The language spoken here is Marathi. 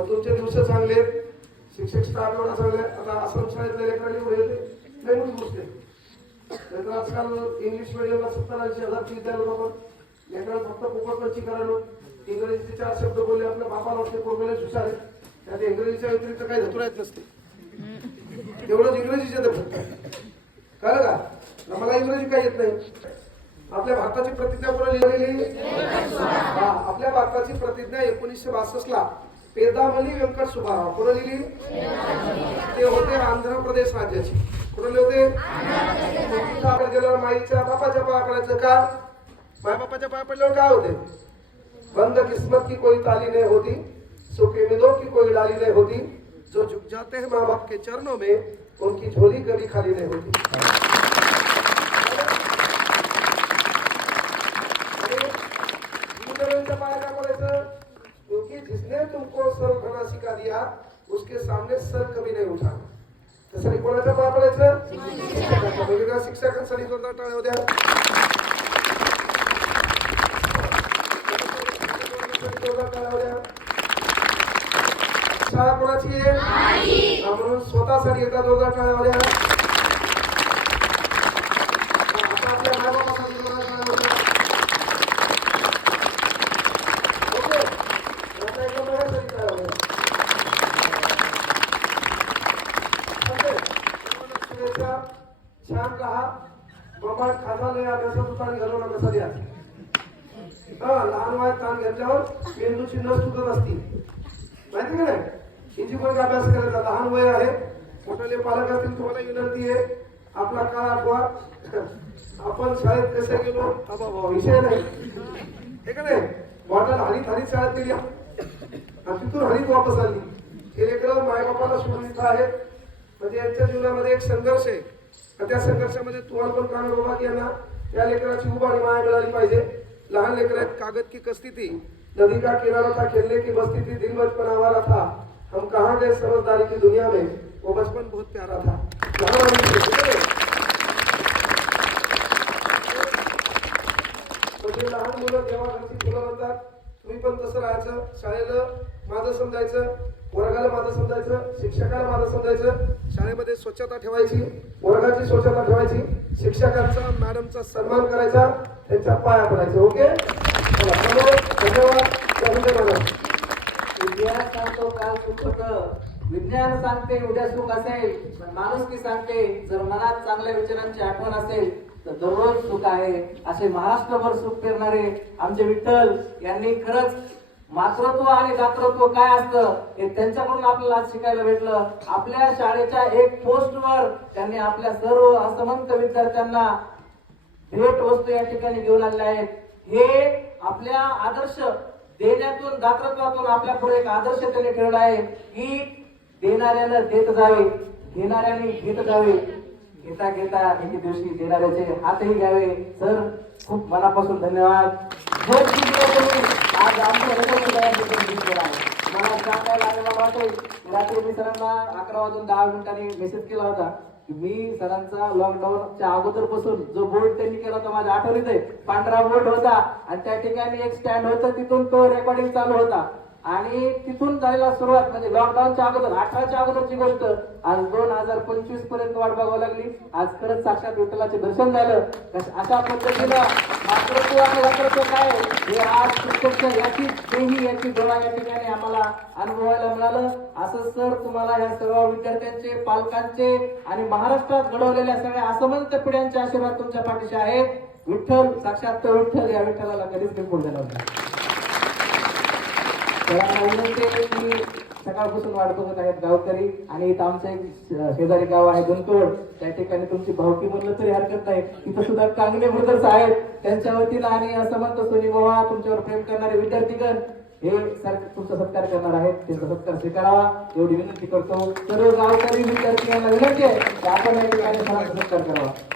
पण तुमचे दिवस चांगले आहेत, शिक्षक स्टाफ एवढा चांगले आता आश्रम शाळेतल्या लेकरांनी पुढे येते लई मोठी गोष्ट आहे. नाहीतर आजकाल इंग्लिश मिडियमला 70-80 फी द्यायला बाबा लेकरांना फक्त पोपटपंची करायला इंग्रजीचे 4 शब्द बोलले आपल्या बापाला वाटते पोरगेले हुशार आहे, त्यात इंग्रजीच्या व्यतिरिक्त काही धतुरा येत नसते, तेवढंच इंग्रजीचे येतं फक्त. कळलं का? आम्हाला इंग्रजी काही येत नाही. आपल्या भारताची प्रतिज्ञा कोणी लिहिलेली? आपल्या भारताची प्रतिज्ञा 1962 ला पेदामली व्यंकट सुब्बाराव कोणी लिहिली? ते होते आंध्र प्रदेश राज्याची. कोणी होते? आपण गेल्यावर माईच्या बापाच्या पाया पडायचं का? माय बापाच्या पाया पडल्यावर काय होते? बंद किस्मत की कोई ताली नहीं होती, सूखे मिलों की कोई डाली नहीं होती, जो झुक जाते हैं माँ बाप के चरणों में उनकी झोली कभी खाली नहीं होती. क्योंकि जिसने तुमको सर उठाना सिखा दिया उसके सामने सर कभी नहीं उठा. तसं कोणाच्या पाया पडायचं? शिक्षकांसाठी जोरदार टाळ्या होत्या. शाळा कोणाची आहे? म्हणून स्वतःसाठी एकदा जोरदार टाळ्या होत्या. आपल्या मायबापासाठी जोरदार टाळ्या होत्या. छान रहा बाबा खाजाले अभ्यासात ताण घालू नका सध्या. लहान वयात ताण घेतल्यावर मेंदूची नस तुटत असती माहिती का नाही? इंजिनिअरिंग अभ्यास करायचा लहान वय आहे. मोठे पालक असतील तुम्हाला विनंती आहे आपला काळ आठवा. आपण शाळेत कसे गेलो बाबा विषय नाही हे का नाही? बॉटल हरीत हरीत शाळेत गेली आणि तिथून हरीत वापस आली. हे लेकरं मायबापाला सोडून इथं आहेत म्हणजे यांच्या जीवनामध्ये एक संघर्ष आहे. त्या संघर्षामध्ये तुम्हाला पण काढा बाबा की यांना या लेकराची उभ आणि माया मिळाली पाहिजे. लहान लेकर आहेत कागद की कस्ती थी, नदी का किनारा था, खेलने की बस्ती थी, दिल बचपन आवारा था, हम कहाँ गए समझदारी की दुनिया में, वो बचपन बहुत प्यारा था. म्हणजे लहान मुलं जेव्हा घरची फुलं म्हणतात तुम्ही पण तसं राहायचं. शाळेला माझं समजायचं, वर्गाला माझं समजायचं, शिक्षकाला माझं समजायचं. शाळेमध्ये स्वच्छता ठेवायची, वर्गाची स्वच्छता ठेवायची, शिक्षकांचा मॅडमचा सन्मान करायचा, त्यांच्या पाया पडायचं. ओके धन्यवाद. इतिहास सांगतो काल सुख होतं, विज्ञान सांगते उद्या सुख असेल, माणुसकी सांगते जर मनात चांगल्या विचारांची आठवण असेल तर दररोज सुख आहे. असे महाराष्ट्रभर सुख पेरणारे आमचे विठ्ठल यांनी खरंच मातृत्व आणि दातृत्व काय असतं हे त्यांच्याकडून आपल्याला आज शिकायला भेटलं. आपल्या शाळेच्या एक पोस्टवर त्यांनी आपल्या सर्व असमंत विद्यार्थ्यांना भेट वस्तू या ठिकाणी घेऊन आलेल्या आहेत. हे आपल्या आदर्श देण्यातून दातृत्वातून आपल्या पुढे एक आदर्श त्यांनी ठेवला आहे की देणाऱ्यानं देत जावे, घेणाऱ्याने घेत जावे, घेता घेता एके दिवशी देणाऱ्याचे हातही घ्यावे. सर खूप मनापासून धन्यवाद. आज मला सांगायला आलेला वाटेल. रात्री मी सरांना 11:10 मेसेज केला होता की मी सरांचा लॉकडाऊनच्या अगोदरपासून जो बोर्ड त्यांनी केला होता माझ्या आठवणीत आहे. पांढरा बोर्ड होता आणि त्या ठिकाणी एक स्टँड होतं, तिथून तो रेकॉर्डिंग चालू होता आणि तिथून झालेला सुरुवात म्हणजे लॉकडाऊनच्या अगोदर 18च्या अगोदरची गोष्ट आज 2025 पर्यंत वाट बघावं लागली. आज खरंच साक्षात विठ्ठलाचे दर्शन झालं. अशा पद्धतीनं मातृत्व आणि दातृत्व काय हे आज प्रत्यक्ष याची देही याची डोळा या ठिकाणी आम्हाला अनुभवायला मिळालं. असं सर तुम्हाला या सर्व विद्यार्थ्यांचे, पालकांचे आणि महाराष्ट्रात घडवलेल्या सगळ्या असमंत पिढ्यांचे आशीर्वाद तुमच्या पाठीशी आहेत. विठ्ठल साक्षात तो विठ्ठल या विठ्ठलाला कधीच बिलकुल देणार नाही. सकाळपासून वाट बघत आहेत गावकरी आणि इथं आमचं एक शेजारी गाव आहे गुंतोड, त्या ठिकाणी तुमची भावकी म्हणलं तरी हरकत नाही. तिथं सुद्धा कांगणे ब्रदर्स आहेत, त्यांच्या वतीनं आणि असमंत सोनी बाबा तुमच्यावर प्रेम करणारे विद्यार्थीगण हे तुमचा सत्कार करणार आहेत. त्यांचा सत्कार स्वीकारावा एवढी विनंती करतो. सर्व गावकरी विद्यार्थी यांना विनंती आहे की आपण या ठिकाणी सत्कार करावा.